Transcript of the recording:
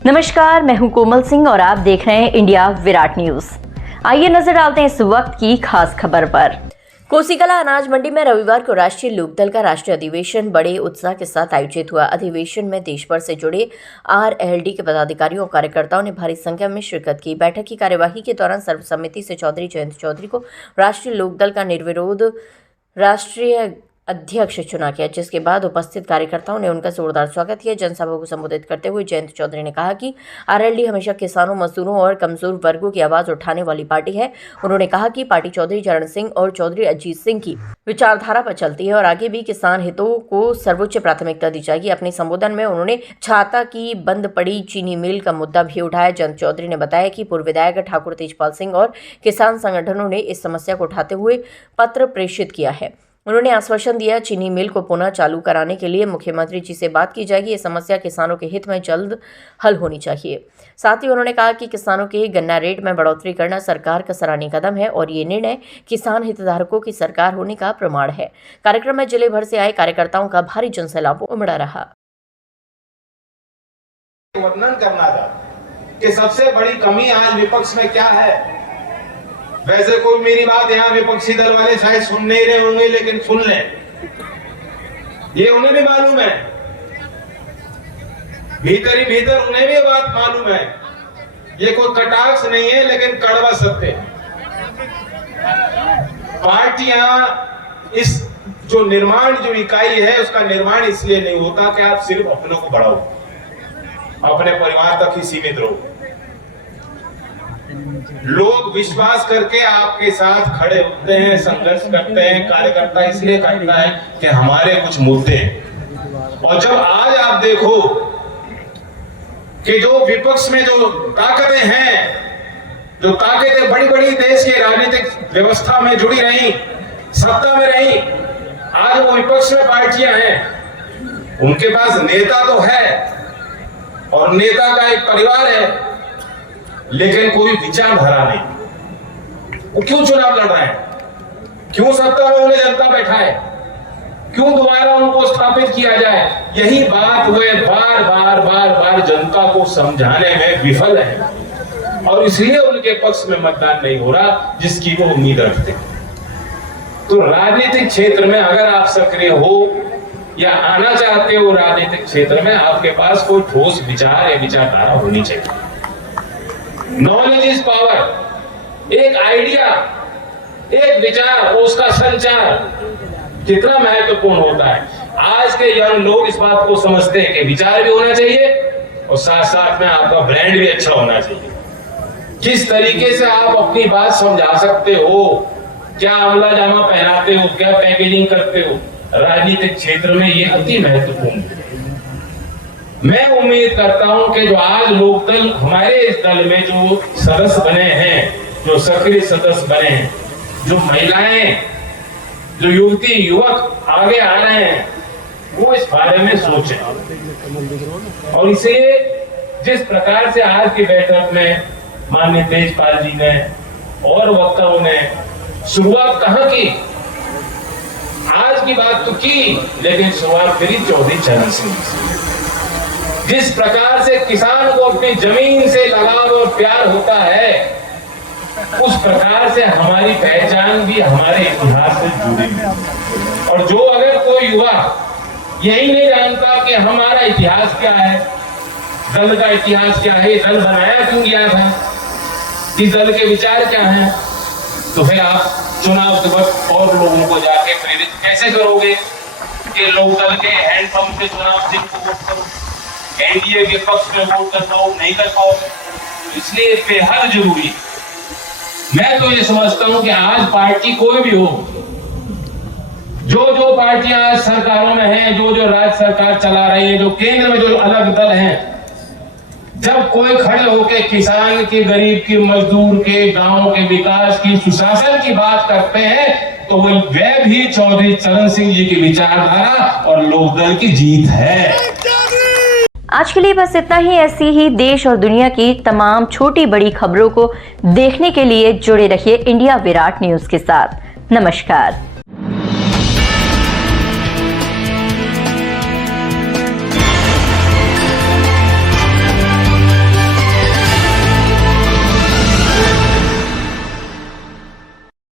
नमस्कार, मैं हूं कोमल सिंह और आप देख रहे हैं इंडिया विराट न्यूज। आइए नजर डालते हैं इस वक्त की खास खबर पर। कोसीकला अनाज मंडी में रविवार को राष्ट्रीय लोकदल का राष्ट्रीय अधिवेशन बड़े उत्साह के साथ आयोजित हुआ। अधिवेशन में देश भर से जुड़े आरएलडी के पदाधिकारियों और कार्यकर्ताओं ने भारी संख्या में शिरकत की। बैठक की कार्यवाही के दौरान सर्वसम्मति से चौधरी जयंत चौधरी को राष्ट्रीय लोकदल का निर्विरोध राष्ट्रीय अध्यक्ष चुना गया, जिसके बाद उपस्थित कार्यकर्ताओं ने उनका जोरदार स्वागत किया। जनसभा को संबोधित करते हुए जयंत चौधरी ने कहा कि आरएलडी हमेशा किसानों, मजदूरों और कमजोर वर्गों की आवाज उठाने वाली पार्टी है। उन्होंने कहा कि पार्टी चौधरी चरण सिंह और चौधरी अजीत सिंह की विचारधारा पर चलती है और आगे भी किसान हितों को सर्वोच्च प्राथमिकता दी जाएगी। अपने संबोधन में उन्होंने छाता की बंद पड़ी चीनी मिल का मुद्दा भी उठाया। जयंत चौधरी ने बताया कि पूर्व विधायक ठाकुर तेजपाल सिंह और किसान संगठनों ने इस समस्या को उठाते हुए पत्र प्रेषित किया है। उन्होंने आश्वासन दिया चीनी मिल को पुनः चालू कराने के लिए मुख्यमंत्री जी से बात की जाएगी। ये समस्या किसानों के हित में जल्द हल होनी चाहिए। साथ ही उन्होंने कहा कि किसानों के गन्ना रेट में बढ़ोतरी करना सरकार का सराहनीय कदम है और ये निर्णय किसान हितधारकों की सरकार होने का प्रमाण है। कार्यक्रम में जिले भर से आए कार्यकर्ताओं का भारी जनसैलाब उमड़ा रहा। वर्णन करना था कि सबसे बड़ी कमी आज विपक्ष में क्या है। वैसे कोई मेरी बात यहाँ विपक्षी दल वाले शायद सुन नहीं रहे होंगे, लेकिन सुन लें, ये उन्हें भी मालूम है, भीतर ही भीतर उन्हें भी बात मालूम है। ये कोई कटाक्ष नहीं है, लेकिन कड़वा सत्य है। पार्टियां इस जो निर्माण जो इकाई है उसका निर्माण इसलिए नहीं होता कि आप सिर्फ अपनों को बढ़ाओ, अपने परिवार तक ही सीमित रहो। लोग विश्वास करके आपके साथ खड़े होते हैं, संघर्ष करते हैं। कार्यकर्ता इसलिए करता है कि हमारे कुछ मुद्दे हैं। और जब आज आप देखो कि जो विपक्ष में जो ताकतें हैं, जो ताकतें बड़ी बड़ी देश की राजनीतिक व्यवस्था में जुड़ी रही, सत्ता में रही, आज वो विपक्ष में पार्टियां हैं। उनके पास नेता तो है और नेता का एक परिवार है, लेकिन कोई विचारधारा नहीं। वो क्यों चुनाव लड़ रहे हैं? क्यों सत्ता में उन्हें जनता बैठाए? क्यों दोबारा उनको स्थापित किया जाए? यही बात वे बार बार जनता को समझाने में विफल है और इसलिए उनके पक्ष में मतदान नहीं हो रहा जिसकी वो उम्मीद रखते। तो राजनीतिक क्षेत्र में अगर आप सक्रिय हो या आना चाहते हो राजनीतिक क्षेत्र में, आपके पास कोई ठोस विचार या विचारधारा होनी चाहिए। Knowledge is power. एक आइडिया, एक विचार, उसका संचार कितना महत्वपूर्ण होता है। आज के यंग लोग इस बात को समझते हैं कि विचार भी होना चाहिए और साथ साथ में आपका ब्रांड भी अच्छा होना चाहिए। किस तरीके से आप अपनी बात समझा सकते हो, क्या अमला जामा पहनाते हो, क्या पैकेजिंग करते हो, राजनीतिक क्षेत्र में ये अति महत्वपूर्ण है। मैं उम्मीद करता हूं कि जो आज लोकदल हमारे इस दल में जो सदस्य बने हैं, जो सक्रिय सदस्य बने हैं, जो महिलाएं, जो युवती युवक आगे आ रहे हैं, वो इस बारे में सोचें। और इसलिए जिस प्रकार से आज की बैठक में माननीय तेजपाल जी ने और वक्ताओं ने शुरुआत कहां की, आज की बात तो की, लेकिन शुरुआत करी चौधरी चरण सिंह से। जिस प्रकार से किसान को अपनी जमीन से लगाव और प्यार होता है, उस प्रकार से हमारी पहचान भी हमारे इतिहास से जुड़ी है। और जो अगर कोई युवा यही नहीं जानता कि हमारा इतिहास क्या है, दल का इतिहास क्या है, दल बनाया क्यों गया था, इस दल के विचार क्या हैं, तो फिर आप चुनाव के वक्त और लोगों को जाके प्रेरित कैसे करोगे कि लोकदल के हैंडपंप से चुनाव चिन्ह को वोट करो, एनडीए के पक्ष में वोट कर पाओ, नहीं कर पाओ। इसलिए बेहद जरूरी, मैं तो ये समझता हूं कि आज पार्टी कोई भी हो, जो पार्टियां आज सरकारों में हैं, जो राज्य सरकार चला रही है, जो केंद्र में जो अलग दल हैं, जब कोई खड़े होकर किसान के, गरीब के, मजदूर के, गांव के विकास की, सुशासन की बात करते हैं, तो वह भी चौधरी चरण सिंह जी की विचारधारा और लोकदल की जीत है। आज के लिए बस इतना ही। ऐसी ही देश और दुनिया की तमाम छोटी बड़ी खबरों को देखने के लिए जुड़े रहिए इंडिया विराट न्यूज के साथ। नमस्कार।